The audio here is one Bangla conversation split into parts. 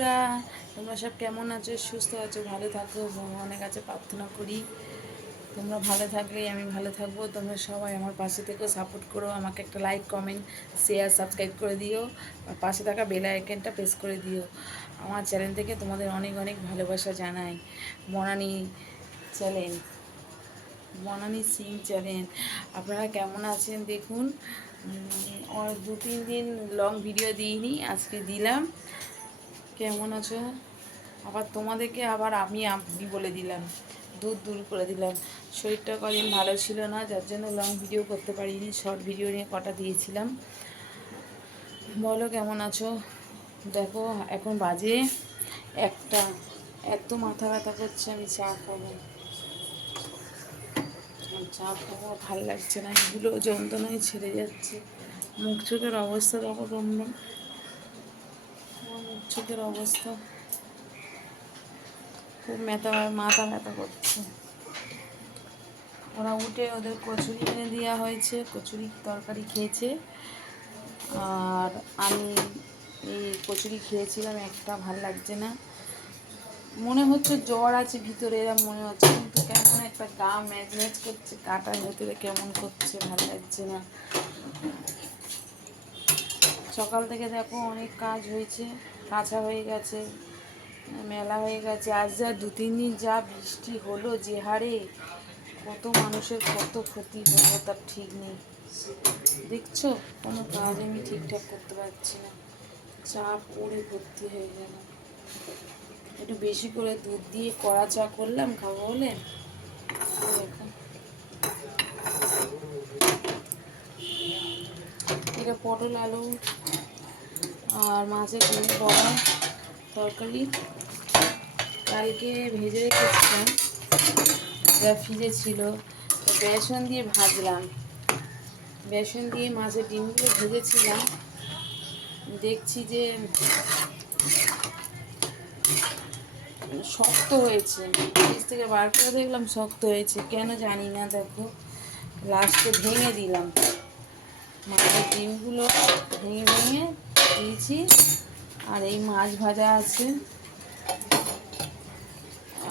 বন্ধুরা, তোমরা সব কেমন আছো? সুস্থ আছো, ভালো থাকো, ভগবানের কাছে প্রার্থনা করি তোমরা ভালো থাকলেই আমি ভালো থাকবো। তোমরা সবাই আমার পাশে থেকে সাপোর্ট করো, আমাকে একটা লাইক, কমেন্ট, শেয়ার, সাবস্ক্রাইব করে দিও, আর পাশে থাকা বেল আইকনটা প্রেস করে দিও। আমার চ্যানেল থেকে তোমাদের অনেক অনেক ভালোবাসা জানাই। বনানী চ্যানেল, বনানী সিং চ্যানেল, আপনারা কেমন আছেন দেখুন। 2-3 দিন লং ভিডিও দিইনি, আজকে দিলাম। কেমন আছো? আবার তোমাদেরকে আবার আমি আপনি বলে দিলাম, দূর দূর করে দিলাম। শরীরটা কদিন ভালো ছিল না, যার জন্য লং ভিডিও করতে পারিনি, শর্ট ভিডিও নিয়ে কটা দিয়েছিলাম। বলো কেমন আছো? দেখো এখন বাজে 1টা, এত মাথা ব্যথা করছে, আমি চা খাবো, ভালো লাগছে না, এগুলো যন্ত্রণায় ছেড়ে যাচ্ছে। মুখ চোখের অবস্থা দেখো তোমরা, আমার মুখ চোখের অবস্থা খুব মাথা ব্যথা করছে। ওরা উঠে ওদের কচুরি এনে দেওয়া হয়েছে, কচুরি তরকারি খেয়েছে, আর আমি এই কচুরি খেয়েছিলাম, একটা ভাল লাগছে না, মনে হচ্ছে জ্বর আছে ভিতরে, এরা মনে হচ্ছে, কিন্তু কেমন একটা গা ম্যাজ করছে, কাটার ভেতরে কেমন করছে, ভাল লাগছে না। সকাল থেকে দেখো অনেক কাজ হয়েছে, কাঁচা হয়ে গেছে, মেলা হয়ে গেছে। আজ যা 2-3 দিন যা বৃষ্টি হলো, যে হারে কত মানুষের কত ক্ষতি হলো তার ঠিক নেই। দেখছো, কোনো কাজ আমি ঠিকঠাক করতে পারছি না, চাপ পড়ে ভর্তি হয়ে গেল। একটু বেশি করে দুধ দিয়ে কড়া চা করলাম, খাবো বলে। এটা পটল আলু আর মাছের ডিম বড়া তরকারি, কালকে ভেজে রেখেছিলাম, যা ফ্রিজে ছিল, বেসন দিয়ে ভাজলাম, বেসন দিয়ে মাছের ডিমগুলো ভেজেছিলাম। দেখছি যে শক্ত হয়েছে, ফ্রিজ থেকে বার করে দেখলাম শক্ত হয়েছে, কেন জানি না। দেখো লাস্টে ভেঙে দিলাম, মাছের ডিমগুলো ভেঙে ভেঙে দিয়েছি। আর এই মাছ ভাজা আছে,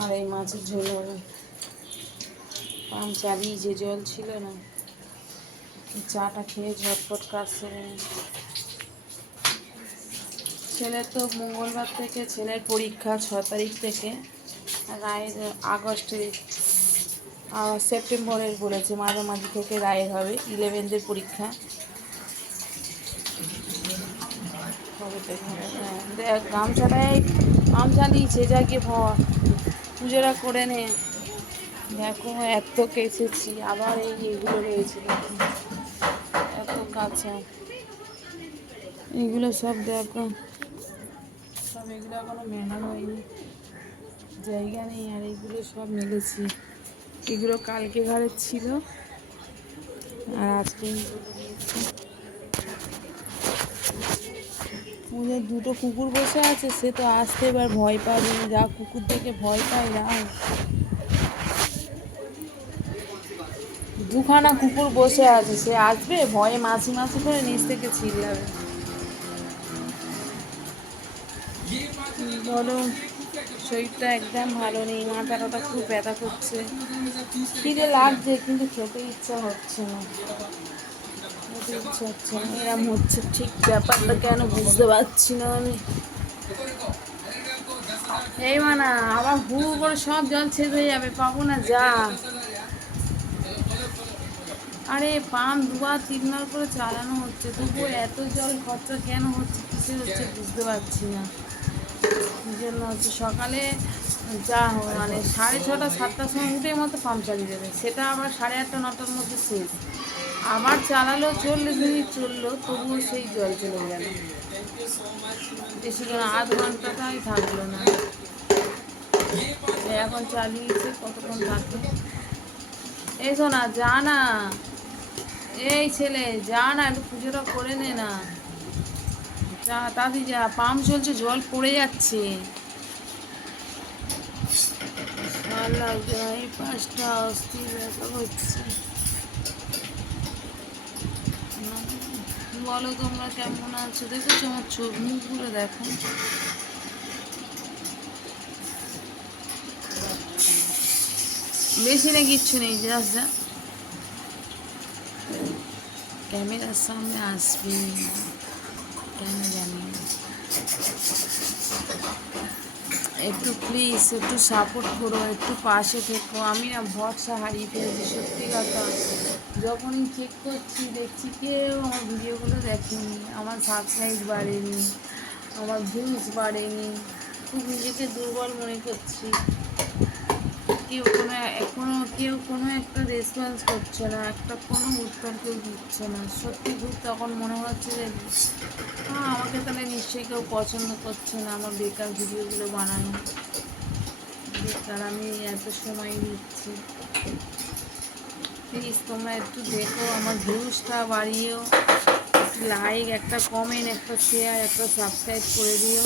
আর এই মাছের ঝোল হবে। পাম্প চালিয়েছে, জল ছিল না, চাটা খেয়ে ঝটপট কাজ সেরে নিই। ছেলের তো মঙ্গলবার থেকে ছেলের পরীক্ষা, 6 তারিখ থেকে, রায়ের সেপ্টেম্বরের বলেছে, মাঝামাঝি থেকে রায়ের হবে, 11দের পরীক্ষা হবে। দেখ গামছা নিয়েছে, যা গিয়ে পুজোটা করে নে। দেখো এত কেচেছি, আবার এইগুলো রয়েছে, দেখো এত কাঁচা, এগুলো সব দেখো, সব এগুলো এখনো মেলা হয়নি, জায়গা নেই। আর এইগুলো সব মেলেছি, এগুলো কালকে ঘরের ছিল, আর আজকে ওদের 2টো কুকুর বসে আছে, সে তো আসতে এবার ভয় পাবে, যা কুকুর দেখে ভয় পায় না। 2খানা কুকুর বসে আছে, সে আসবে ভয়ে মাছি মাছি করে নিচ থেকে চিল্লাবে। বলো, শরীরটা একদম ভালো নেই, মাথাটা খুব ব্যথা করছে, খিদে লাগছে কিন্তু খেতে ইচ্ছা হচ্ছে না, খেতে ইচ্ছা হচ্ছে না, এরম হচ্ছে, ঠিক ব্যাপারটা কেন বুঝতে পারছি না আমি। এই মানা আবার হু করে সব জল ছেদ হয়ে যাবে, পাবো না যা। আরে পাম্প 2-3 বার করে চালানো হচ্ছে, তবুও এত জল খরচা কেন হচ্ছে, কিসে হচ্ছে বুঝতে পারছি না। এই জন্য হচ্ছে সকালে যা মানে 6:30-7টার সময় উঠে মতো পাম্প চালিয়ে দেবে, সেটা আবার 8:30-9টার মধ্যে শেষ, আবার চালালো 40 মিনিট চললো, তবুও সেই জল চলে গেল, বেশিক্ষণ আধ ঘন্টাটাই থাকলো না। এখন চালিয়েছে, কতক্ষণ থাকবে। এই শোনা, যা না, এই ছেলে যা না, একটু পুজোটা করে নে না, যা তাড়াতাড়ি যা, পাম্প চলছে, জল পড়ে যাচ্ছে। ভালো লাগছে না, এই পাশটা অস্থির ব্যথা হচ্ছে। বলো তোমরা কেমন আছো? দেখেছো আমার মুখগুলো দেখো, বেশি না, কিচ্ছু নেই, জাস্ট যা ক্যামেরার সামনে আসবি কেন জানি না। একটু প্লিজ একটু সাপোর্ট করো, একটু পাশে থেকো। আমি না ভরসা হারিয়ে ফেলেছি সত্যি কথা। যখনই চেক করছি দেখছি কেউ আমার ভিডিওগুলো দেখেনি, আমার সাবস্ক্রাইব বাড়েনি, আমার ভিউজ বাড়েনি। খুব নিজেকে দুর্বল মনে করছি। কেউ কোনো একটা রেসপন্স করছে না, একটা কোনো উত্তর কেউ দিচ্ছে না। সত্যি খুব তখন মনে হচ্ছে যে আমাকে তাহলে নিশ্চয়ই কেউ পছন্দ করছে না, আমার বেকার ভিডিওগুলো বানানো বেকার, আমি এত সময় নিচ্ছি। প্লিজ তোমরা একটু দেখো, আমার ভিউজটা বাড়িয়েও, লাইক, একটা কমেন্ট, একটা শেয়ার, একটা সাবস্ক্রাইব করে দিও।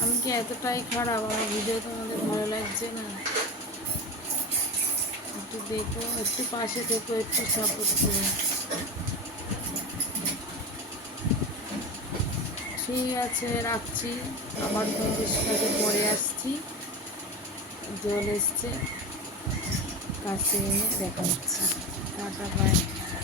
আমি কি এতটাই খারাপ? আমার ভিডিও তোমাদের ভালো লাগছে না? একটু দেখো, একটু পাশে থেকো, একটু সাপোর্ট করো। ঠিক আছে, রাখছি। আবার তোমাদের সাথে পরে আসছি। জল এসছে, কাছে এনে দেখা হচ্ছে। Tata, by.